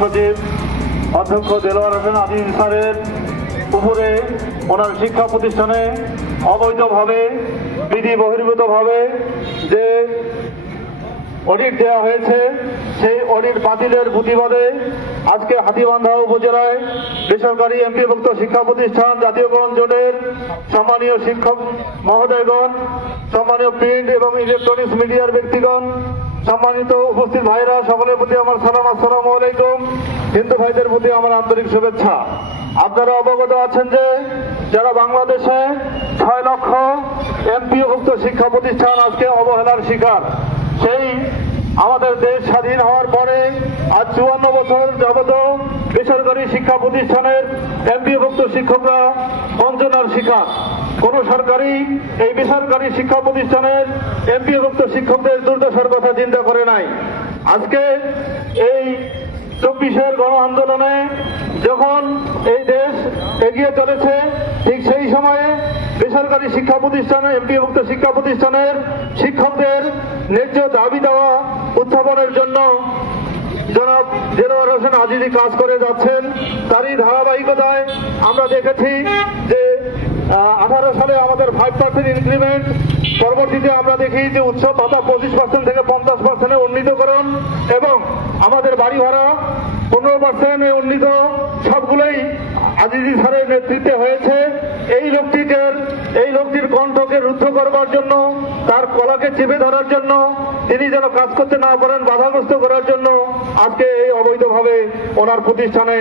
সচিব অধ্যক্ষ দেলোয়ার হোসেন আজিজ স্যারের উপরে ওনার শিক্ষা প্রতিষ্ঠানে অবৈধভাবে বিধি বহির্ভূতভাবে যে অডিট দেওয়া হয়েছে সেই অডিট বাতিলের প্রতিবাদে আজকে হাতীবান্ধা উপজেলায় বেসরকারি এমপিভুক্ত শিক্ষা প্রতিষ্ঠান জাতীয়করণ জোটের সম্মানীয় শিক্ষক মহোদয়গণ, সম্মানীয় প্রিন্ট এবং ইলেকট্রনিক্স মিডিয়ার ব্যক্তিগণ, সম্মানিত উপস্থিত ভাইরা, সকলের প্রতি আমার সালাম, আসসালামু আলাইকুম। হিন্দু ভাইদের প্রতি আমার আন্তরিক শুভেচ্ছা। আপনারা অবগত আছেন যে যারা বাংলাদেশে 6 লক্ষ এমপিওভুক্ত শিক্ষা প্রতিষ্ঠান আজকে অবহেলার শিকার। সেই আমাদের দেশ স্বাধীন হওয়ার পরে আজ 54 বছর যাবত বেসরকারি শিক্ষা প্রতিষ্ঠানের এমপিওভুক্ত শিক্ষকরা বঞ্চনার শিকার। কোন সরকারি এই বেসরকারি শিক্ষা প্রতিষ্ঠানের এমপিওভুক্ত শিক্ষকদের দুর্দশার কথা চিন্তা করে নাই। আজকে এই 24-এর গণ আন্দোলনে যখন এই দেশ এগিয়ে চলেছে, ঠিক সেই সময়ে বেসরকারি শিক্ষা প্রতিষ্ঠানে এমপিওভুক্ত শিক্ষা প্রতিষ্ঠানের শিক্ষকদের ন্যায্য দাবি দেওয়া উত্থাপনের জন্য জনাব দেলোয়ার হোসেন আজিজি কাজ করে যাচ্ছেন। তারই ধারাবাহিকতায় আমরা দেখেছি যে 18 সালে আমাদের 5% ইনক্রিমেন্ট, পরবর্তীতে আমরা দেখি যে উৎসব ভাতা 25% থেকে 50% উন্নীতকরণ এবং আমাদের বাড়ি ভাড়া 15% উন্নীত, সবগুলোই আজিজি স্যারের নেতৃত্বে হয়েছে। এই লোকটির কণ্ঠকে রুদ্ধ করবার জন্য, তার কলাকে চেপে ধরার জন্য, তিনি যেন কাজ করতে না পারেন বাধাগ্রস্ত করার জন্য আজকে এই অবৈধভাবে ওনার প্রতিষ্ঠানে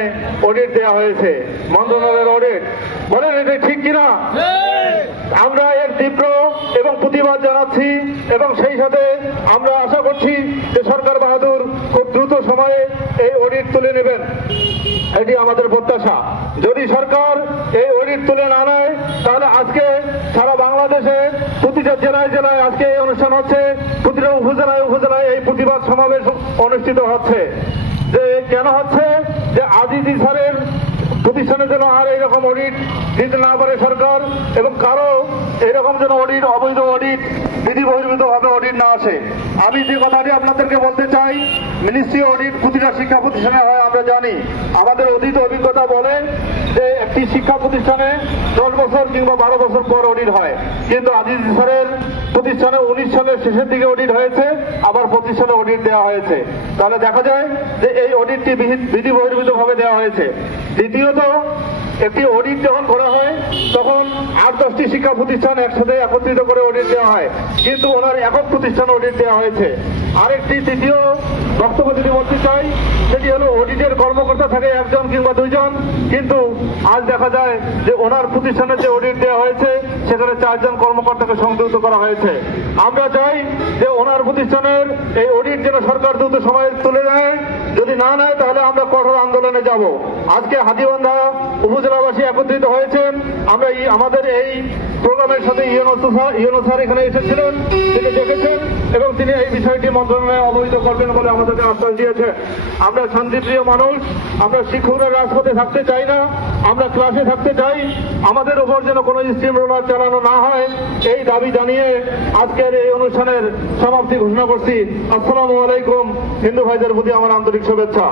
অডিট দেওয়া হয়েছে, মন্ত্রণালয়ের অডিট। বলেন এটা ঠিক কিনা? আমরা এর তীব্র এবং প্রতিবাদ জানাচ্ছি এবং সেই সাথে আমরা আশা করছি যে সরকার বাহাদুর খুব দ্রুত সময়ে এই অডিট তুলে নেবেন, এটি আমাদের প্রত্যাশা। যদি সরকার এই অডিট তুলে না নেয় তাহলে আজকে সারা বাংলাদেশে প্রতিটা জেলায় জেলায় আজকে এই অনুষ্ঠান হচ্ছে, প্রতিটা উপজেলায় উপজেলায় এই প্রতিবাদ সমাবেশ অনুষ্ঠিত হচ্ছে। যে কেন হচ্ছে? যে আজিজি স্যারের প্রতিষ্ঠানের জন্য আর এইরকম অডিট দিতে না পারে সরকার, এবং কারো এইরকম যেন অডিট, অবৈধ অডিট, বিধি বহির্ভূতভাবে অডিট না আসে। আমি যে কথাটি আপনাদেরকে বলতে চাই, মিনিস্ট্রি অডিট প্রতিটা শিক্ষা প্রতিষ্ঠানে হয় আমরা জানি। আমাদের অতীত অভিজ্ঞতা বলে যে একটি শিক্ষা প্রতিষ্ঠানে 10 বছর কিংবা 12 বছর পর অডিট হয়, কিন্তু আজিজি স্যারের প্রতিষ্ঠানে 19 সালের শেষের দিকে অডিট হয়েছে, আবার 25 সালে অডিট দেওয়া হয়েছে। তাহলে দেখা যায় যে এই অডিটটি বিধি বহির্ভূতভাবে দেওয়া হয়েছে। দ্বিতীয়ত, একটি অডিট যখন করা হয় তখন 8-10টি শিক্ষা প্রতিষ্ঠান একসাথে একত্রিত করে অডিট দেওয়া হয়, কিন্তু ওনার একক প্রতিষ্ঠান অডিট দেওয়া হয়েছে। আরেকটি তৃতীয় বক্তব্য যদি বলতে চাই, সেটি হলো অডিটের কর্মকর্তা থাকে 1 কিংবা 2 কিন্তু আজ দেখা যায় যে ওনার প্রতিষ্ঠানে যে অডিট দেওয়া হয়েছে সেখানে 4 কর্মকর্তাকে সংযুক্ত করা হয়েছে। আমরা চাই যে ওনার প্রতিষ্ঠানের এই অডিট যেন সরকার দ্রুত সময়ে তুলে নেয়, যদি না নেয় তাহলে আমরা কঠোর আন্দোলনে যাব। আজকে হাতীবান্ধা উপজেলাবাসী একত্রিত হয়েছেন। আমরা আমাদের এই প্রোগ্রামের সাথে ইউনো স্যার এখানে এসেছিলেন, তিনি দেখেছেন এবং তিনি এই বিষয়টি মন্ত্রণালয়ে অবহিত করবেন বলে আমাদেরকে আশ্বাস দিয়েছে। আমরা শান্তিপ্রিয় মানুষ, আমরা শিক্ষকরা রাজপথে থাকতে চাই না, আমরা ক্লাসে থাকতে চাই। আমাদের উপর যেন কোনো স্টিম রোলার চালানো না হয়, এই দাবি জানিয়ে আজকের এই অনুষ্ঠানের সমাপ্তি ঘোষণা করছি। আসসালামু আলাইকুম। হিন্দু ভাইদের প্রতি আমার আন্তরিক শুভেচ্ছা।